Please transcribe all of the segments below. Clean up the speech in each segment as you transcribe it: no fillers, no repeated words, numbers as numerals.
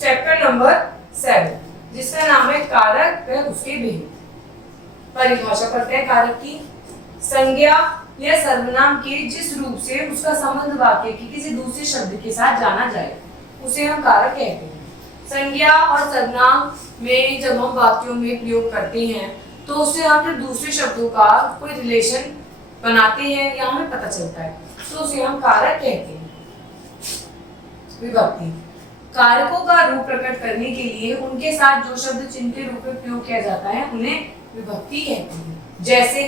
Chapter number 7 जिसका नाम है कारक व उसके भेद। परिभाषा करते हैं कारक की। संज्ञा या सर्वनाम के जिस रूप से उसका संबंध वाक्य के किसी दूसरे शब्द के साथ जाना जाए उसे हम कारक कहते हैं। संज्ञा और सर्वनाम में जब हम वाक्यों में प्रयोग करते हैं तो उससे हम जब दूसरे शब्दों का कोई रिलेशन बनाते हैं या हमें पता चलता है तो उसे हम कारक कहते हैं। विभक्ति कारकों का रूप प्रकट करने के लिए उनके साथ जो शब्द चिन्ह के रूप में प्रयोग किया जाता है उन्हें विभक्ति कहते हैं। जैसे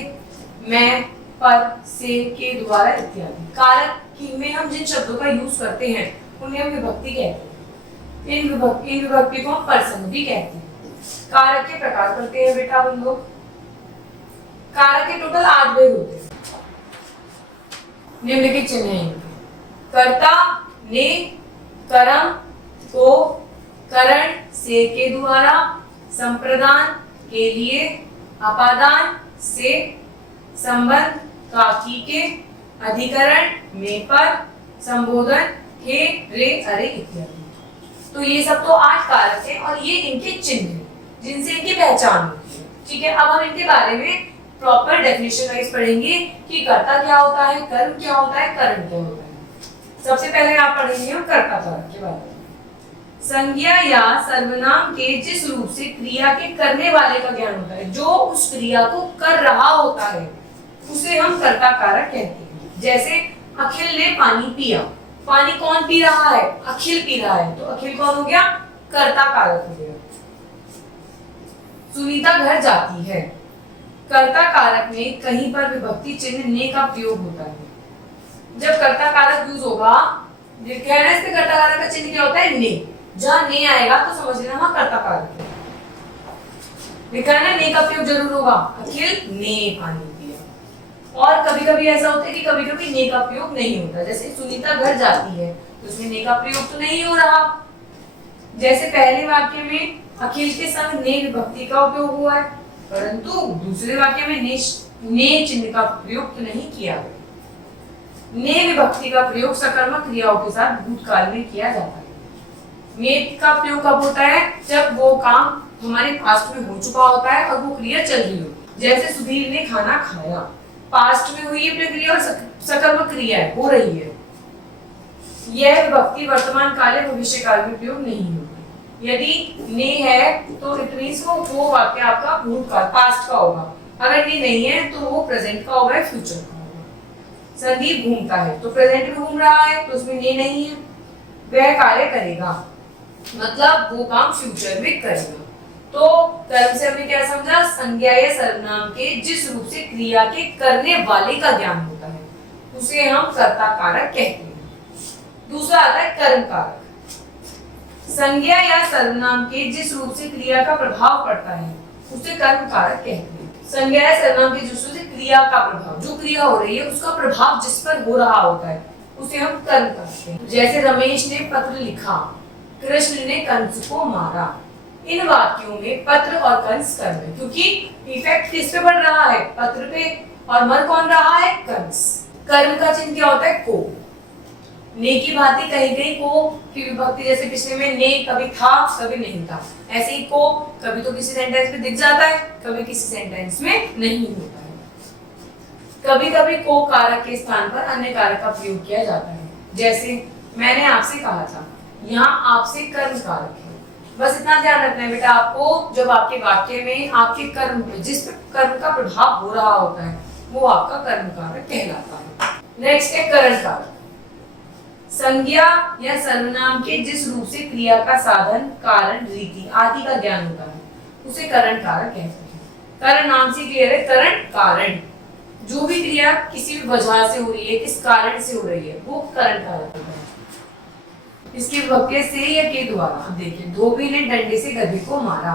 मैं, पर, से, के द्वारा इत्यादि। कारक की में हम जिन शब्दों का यूज करते हैं उन्हें हम विभक्ति कहते हैं। इन विभक्ति को हम परसंग भी कहते हैं। कारक के प्रकार करते हैं बेटा हम लोग। कारक के टोटल 8 भेद होते हैं। निम्नलिखित चिन्ह हैं कर्ता, ने, कर्म, को, करण, से के द्वारा, संप्रदान, के लिए, अपादान, से, संबंध, काकी के, अधिकरण, में पर, संबोधन, हे, रे, अरे इत्यादि। तो ये सब तो 8 कारक हैं और ये इनके चिन्ह हैं जिनसे इनकी पहचान होती है। ठीक है, अब हम इनके बारे में प्रॉपर डेफिनेशन वाइज पढ़ेंगे कि कर्ता क्या होता है, कर्म क्या होता है, करण क्या होता है। सबसे पहले आप पढ़ेंगे हम कर्ता कारक के बारे में। संज्ञा या सर्वनाम के जिस रूप से क्रिया के करने वाले का ज्ञान होता है, जो उस क्रिया को कर रहा होता है उसे हम कर्ता कारक कहते हैं। जैसे अखिल ने पानी पिया। पानी कौन पी रहा है? अखिल पी रहा है, तो अखिल कौन हो गया? कर्ता कारक हो गया। सुनीता घर जाती है। कर्ता कारक में कहीं पर विभक्ति चिन्ह ने का प्रयोग होता है। जब कर्ता कारक यूज होगा, कहना इसके कर्ता कारक का चिन्ह क्या होता है? ने। जहां ने आएगा तो समझ लेना वहां कर्ता कारक है। लिखा है ना, ने का प्रयोग जरूर होगा। अखिल ने पानी पिया। और कभी कभी ऐसा होता है कि कभी कभी ने का प्रयोग नहीं होता। जैसे सुनीता घर जाती है तो उसमें ने का प्रयोग तो नहीं हो रहा। जैसे पहले वाक्य में अखिल के संग ने विभक्ति का उपयोग हुआ है, परंतु दूसरे वाक्य में ने चिन्ह का प्रयोग तो नहीं किया गया। ने विभक्ति का प्रयोग सकर्मक क्रियाओं के साथ भूतकाल में किया जाता है। ने का प्रयोग कब होता है? जब वो काम हमारे पास्ट में हो चुका होता है और वो क्रिया चल रही हो। जैसे सुधीर ने खाना खाया, पास्ट में हुई है प्रक्रिया और सकर्मक क्रिया है, हो रही है। यह विभक्ति वर्तमान काल या भविष्य काल में प्रयोग नहीं होती। यदि ने है तो इट मींस वो वाक्य आपका भूतकाल पास्ट का होगा। अगर ने नहीं है तो वो प्रेजेंट का होगा, फ्यूचर का होगा। संदीप घूमता है तो प्रेजेंट में घूम रहा है तो उसमें ने नहीं है। वह कार्य करेगा मतलब वो काम फ्यूचर में करेगा। तो कर्म से हमने क्या समझा? संज्ञा या सर्वनाम के जिस रूप से क्रिया के करने वाले का ज्ञान होता है उसे हम कर्ता कारक कहते हैं। दूसरा आता है कर्म कारक। संज्ञा या सर्वनाम के जिस रूप से क्रिया का प्रभाव पड़ता है उसे कर्म कारक कहते हैं। संज्ञा या सर्वनाम के जिस रूप से क्रिया का प्रभाव, जो क्रिया हो रही है उसका प्रभाव जिस पर हो रहा होता है उसे हम कर्म कहते हैं। जैसे रमेश ने पत्र लिखा, कृष्ण ने कंस को मारा। इन वाक्यों में पत्र और कंस कर्म है, क्योंकि इफेक्ट किस पे पड़ रहा है? पत्र पे। और मर कौन रहा है? कंस। कर्म का चिन्ह क्या होता है? को। ने की भांति कहीं कहीं को की विभक्ति, जैसे पिछले में ने कभी था कभी नहीं था, ऐसे ही को कभी तो किसी सेंटेंस में दिख जाता है, कभी किसी सेंटेंस में नहीं होता है। कभी कभी को कारक के स्थान पर अन्य कारक का प्रयोग किया जाता है। जैसे मैंने आपसे कहा था, यहाँ आपसे कर्म कारक है। बस इतना ध्यान रखना है बेटा आपको, जब आपके वाक्य में आपके कर्म पे जिस कर्म का प्रभाव हो रहा होता है वो आपका कर्म कारक कहलाता है। नेक्स्ट है करण कारक। संज्ञा या सर्वनाम के जिस रूप से क्रिया का साधन, कारण, रीति आदि का ज्ञान होता है उसे करण कारक कहते हैं। करण नाम से क्लियर है, करण कारण। जो भी क्रिया किसी भी वजह से हो रही है, किस कारण से हो रही है, वो करण कारक होता है। इसकी विभक्ति से या के द्वारा। देखिए, धोबी ने डंडे से गधे को मारा,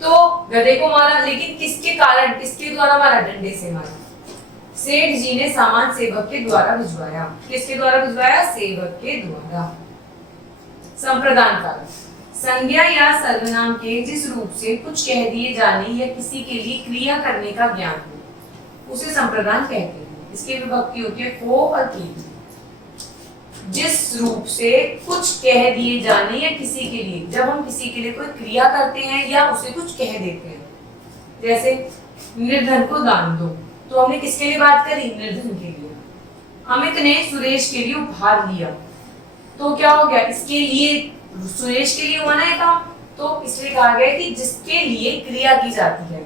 तो गधे को मारा, लेकिन किसके कारण, किसके द्वारा मारा? डंडे से मारा। सेठ जी ने सामान सेवक के द्वारा भिजवाया। किसके द्वारा भिजवाया? सेवक के द्वारा। संप्रदान कारक। संज्ञा या सर्वनाम के जिस रूप से कुछ कह दिए जाने या किसी के लिए क्रिया करने का ज्ञान हो उसे संप्रदान कहते हैं। इसकी विभक्ति होती है को और के। जिस रूप से कुछ कह दिए जाने या किसी के लिए, जब हम किसी के लिए कोई क्रिया करते हैं या उसे कुछ कह देते हैं, जैसे निर्धन को दान दो, तो हमने किसके लिए बात करी? निर्धन के लिए। अमित ने सुरेश के लिए उपहार लिया, तो क्या हो गया? इसके लिए सुरेश के लिए हुआ ना ये काम, तो इसलिए कहा गया कि जिसके लिए क्रिया की जाती है।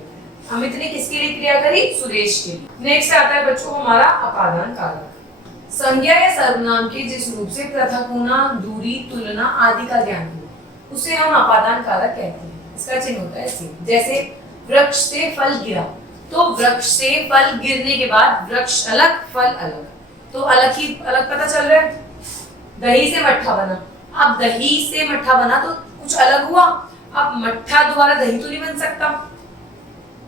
अमित ने किसके लिए क्रिया करी? सुरेश के लिए। नेक्स्ट आता है बच्चों हमारा अपादान कारक। संज्ञा या सर्वनाम के जिस रूप से पृथक होना, दूरी, तुलना आदि का ज्ञान हो, उसे हम अपादान कारक कहते हैं। इसका चिन्ह होता है सी। जैसे वृक्ष से फल गिरा, तो वृक्ष से फल गिरने के बाद वृक्ष अलग, फल अलग, तो अलग ही अलग पता चल रहा है। दही से मट्ठा बना, अब दही से मट्ठा बना तो कुछ अलग हुआ, अब मट्ठा दोबारा दही तो नहीं बन सकता।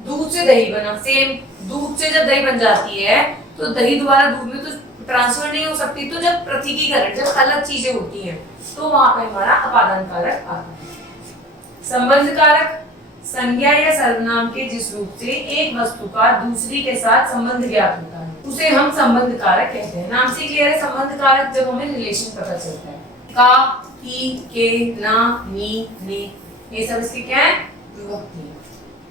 दूध से दही बना, सेम दूध से जब दही बन जाती है तो दही दोबारा दूध में तो ट्रांसफर नहीं हो सकती। तो जब प्रतीकीकरण, जब अलग चीजें होती हैं, तो वहां पे हमारा अपादान कारक आता है। संबंध कारक, संज्ञा या सर्वनाम के जिस रूप से एक वस्तु का दूसरी के साथ संबंध ज्ञात होता है, उसे हम संबंध कारक कहते हैं। नाम से क्लियर है संबंध कारक, जब हमें रिलेशन पता चलता है। का, की, के, ना, नी, ने, ये सब इसके क्या है? विभक्ति।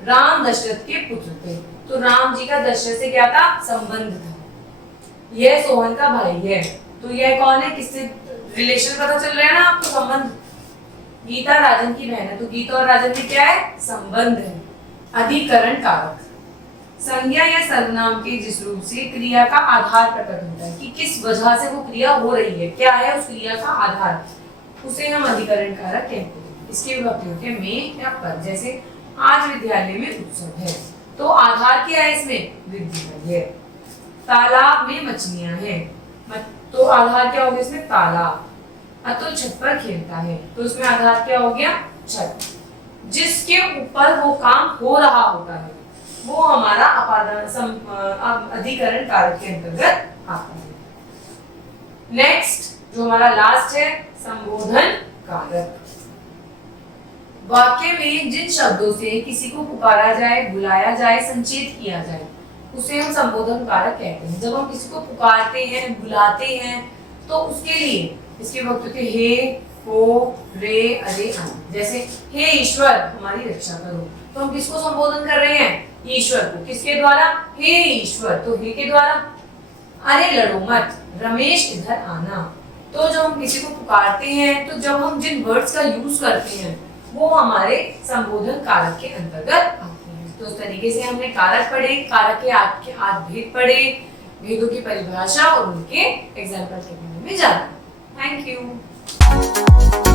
राम दशरथ के पुत्र थे, तो राम जी का दशरथ से क्या था? संबंध था। यह सोहन का भाई है, तो यह कौन है? किससे रिलेशन पता चल रहा है ना आपको? संबंध। गीता राजन की बहन है, तो गीता और राजन में क्या है? संबंध है। अधिकरण कारक, संज्ञा या सर्वनाम के जिस रूप से क्रिया का आधार प्रकट होता है, कि किस वजह से वो क्रिया हो रही है, क्या है उस क्रिया का आधार, उसे हम अधिकरण कारक कहते हैं। इसकी विभक्ति होती है में या पर। जैसे आज विद्यालय में उत्सव है, तो आधार क्या है इसमें? विद्यालय है। तालाब में मछलियां हैं, तो आधार क्या हो गया इसमें? तालाब। अतुल छत पर खेलता है, तो इसमें आधार क्या हो गया? छत। जिसके ऊपर वो काम हो रहा होता है, वो हमारा अपादान अधिकरण कारक के अंतर्गत आता है। नेक्स्ट जो हमारा लास्ट है, संबोधन कारक। वाक्य में जिन शब्दों से किसी को पुकारा जाए, बुलाया जाए, संचेत किया जाए, उसे हम संबोधन कारक कहते हैं। जब हम किसी को पुकारते हैं, बुलाते हैं, तो उसके लिए इसके वक्त होते हे, हो, रे, अरे, आदि। जैसे हे ईश्वर हमारी रक्षा करो, तो हम किसको संबोधन कर रहे हैं? ईश्वर को। किसके द्वारा? हे ईश्वर, तो हे के द्वारा। अरे लड़ो मत, रमेश इधर आना। तो जब हम किसी को पुकारते हैं, तो जब हम जिन वर्ड्स का यूज करते हैं, वो हमारे संबोधन कारक के अंतर्गत आते हैं। तो इस तरीके से हमने कारक पढ़े, कारक के आठ भेद पढ़े, भेदों की परिभाषा और उनके एग्जाम्पल के बारे में जाना। Thank you.